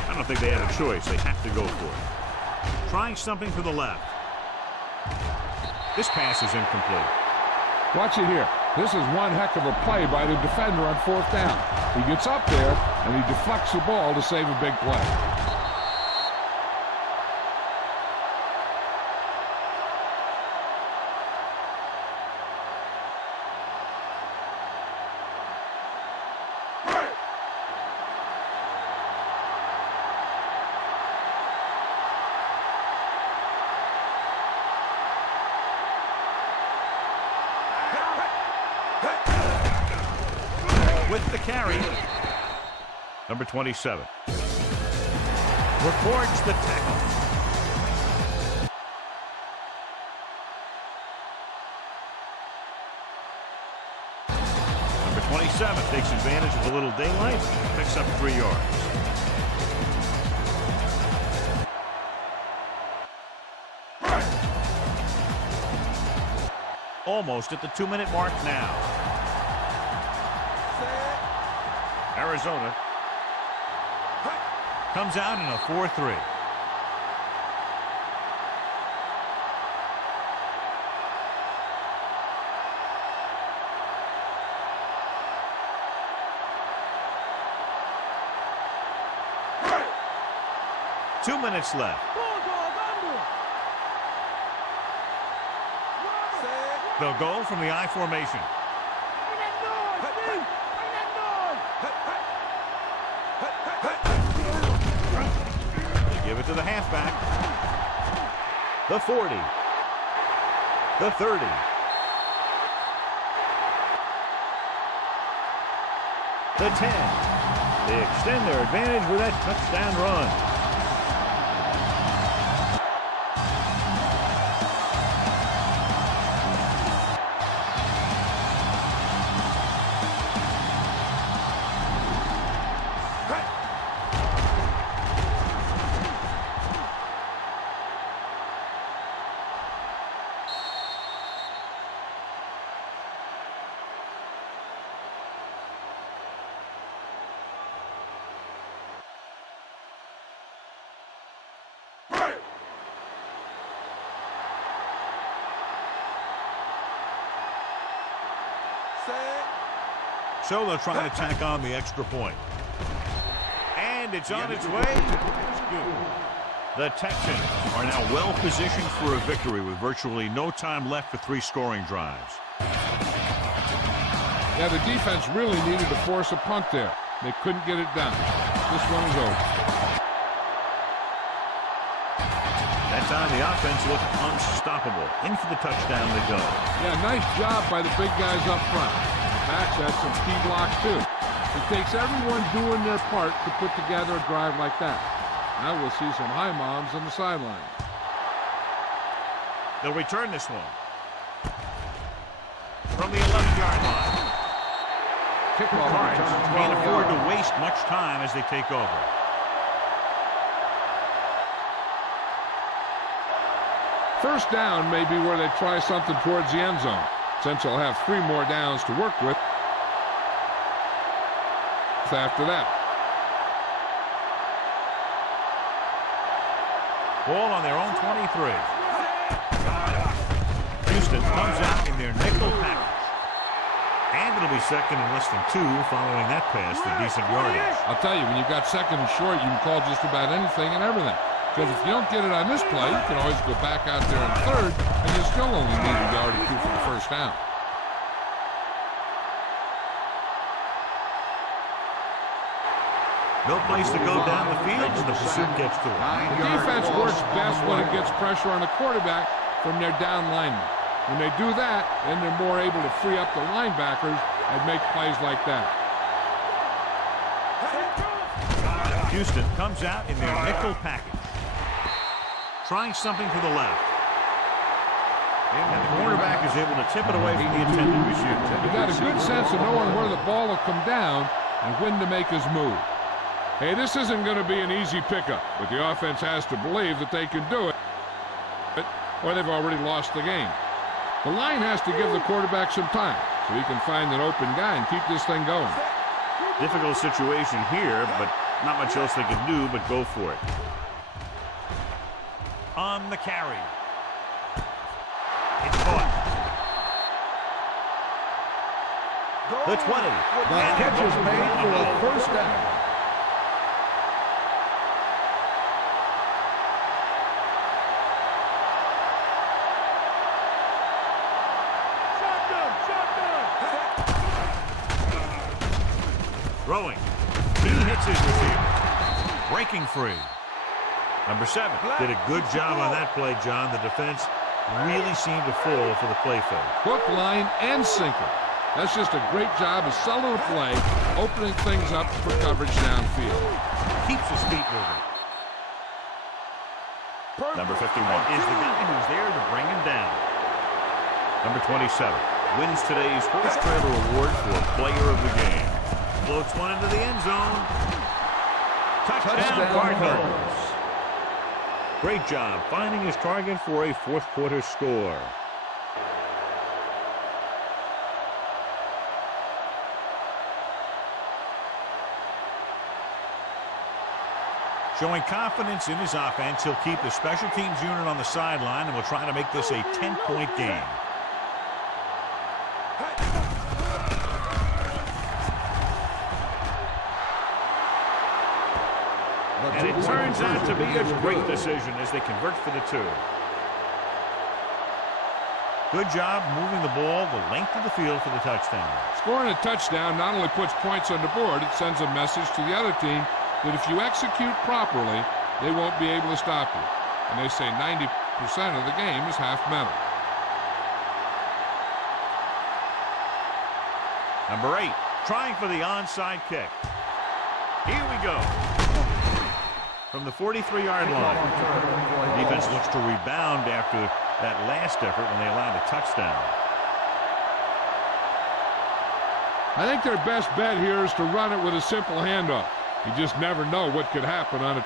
I don't think they have a choice. They have to go for it. Trying something to the left. This pass is incomplete. Watch it here. This is one heck of a play by the defender on 4th down. He gets up there, and he deflects the ball to save a big play. With the carry, number 27 records the tackle. Number 27 takes advantage of a little daylight, picks up 3 yards. Almost at the 2-minute mark now. Arizona comes out in a 4-3. Two minutes left. They'll go from the I formation. Give it to the halfback. The 40. The 30. The 10. They extend their advantage with that touchdown run. So they'll try to tack on the extra point. And it's on its way. The Texans are now well positioned for a victory with virtually no time left for 3 scoring drives. Yeah, the defense really needed to force a punt there. They couldn't get it done. This one is over. That time the offense looked unstoppable. In for the touchdown they go. Yeah, nice job by the big guys up front. Backs had some key blocks too. It takes everyone doing their part to put together a drive like that. Now we'll see some high moms on the sideline. They'll return this one from the 11-yard line. Kickoff Cards return, can't 12 afford yards. to waste much time as they take over. First down may be where they try something towards the end zone, since they'll have 3 more downs to work with after that. Ball on their own 23. Houston comes out in their nickel package. And it'll be second and less than 2 following that pass for decent yardage. I'll tell you, when you've got second and short, you can call just about anything and everything. Because if you don't get it on this play, you can always go back out there on third, and you still only need a yard or 2 for the first down. No place to go down the field, so the pursuit gets to it. The defense works best when it gets pressure on the quarterback from their down linemen. When they do that, then they're more able to free up the linebackers and make plays like that. Houston comes out in their nickel package. Trying something to the left. And the quarterback is able to tip it away from the intended receiver. He got a good sense of knowing where the ball will come down and when to make his move. Hey, this isn't going to be an easy pickup, but the offense has to believe that they can do it, or they've already lost the game. The line has to give the quarterback some time so he can find an open guy and keep this thing going. Difficult situation here, but not much else they can do but go for it. On the carry. It's caught. The 20. The catch is made for a first down. Throwing. He hits his receiver. Breaking free. Number 7 did a good job on that play, John. The defense really seemed to fall for the play fake. Hook, line, and sinker. That's just a great job of selling the play, opening things up for coverage downfield. Keeps his feet moving. Number 51 is the guy who's there to bring him down. Number 27 wins today's Horse Trailer Award for Player of the Game. Floats one into the end zone. Touchdown Cardinals. Great job finding his target for a fourth quarter score. Showing confidence in his offense, he'll keep the special teams unit on the sideline and will try to make this a 10-point game. And it turns out to be a great decision as they convert for the 2. Good job moving the ball the length of the field for the touchdown. Scoring a touchdown not only puts points on the board, it sends a message to the other team that if you execute properly, they won't be able to stop you. And they say 90% of the game is half mental. Number 8, trying for the onside kick. Here we go. From the 43-yard line. Defense looks to rebound after that last effort when they allowed a touchdown. I think their best bet here is to run it with a simple handoff. You just never know what could happen on a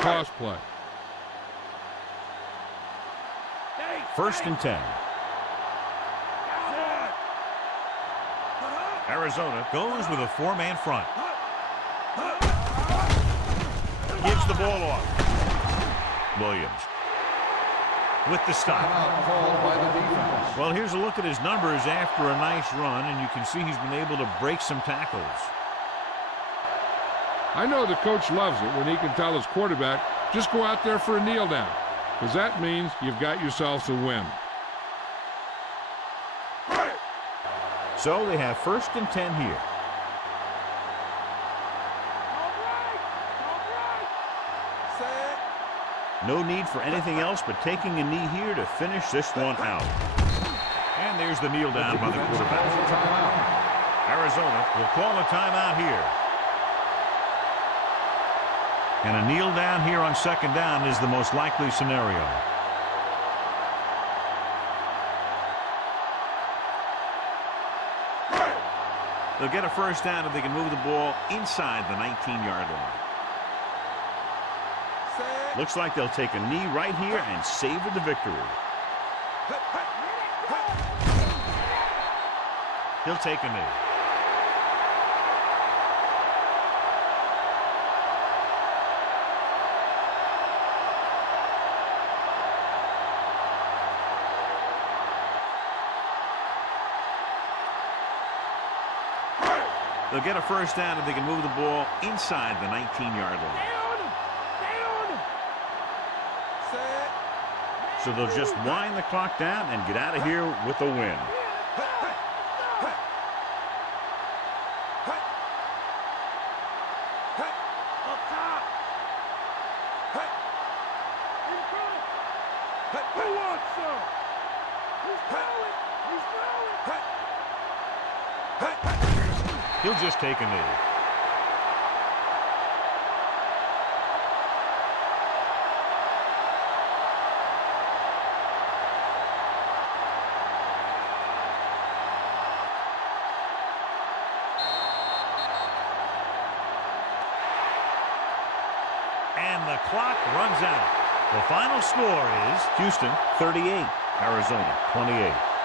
toss play. 1st and 10. Arizona goes with a 4-man front. Gives the ball off. Williams with the stop. Called by the defense. Well, here's a look at his numbers after a nice run, and you can see he's been able to break some tackles. I know the coach loves it when he can tell his quarterback, just go out there for a kneel down, because that means you've got yourselves a win. So they have 1st and 10 here. No need for anything else but taking a knee here to finish this one out. And there's the kneel down by the quarterback. Arizona will call a timeout here. And a kneel down here on 2nd down is the most likely scenario. They'll get a first down if they can move the ball inside the 19-yard line. Looks like they'll take a knee right here and savor the victory. He'll take a knee. They'll get a first down if they can move the ball inside the 19-yard line. So they'll just wind the clock down and get out of here with a win. He'll just take a knee. And the clock runs out. The final score is Houston 38, Arizona 28.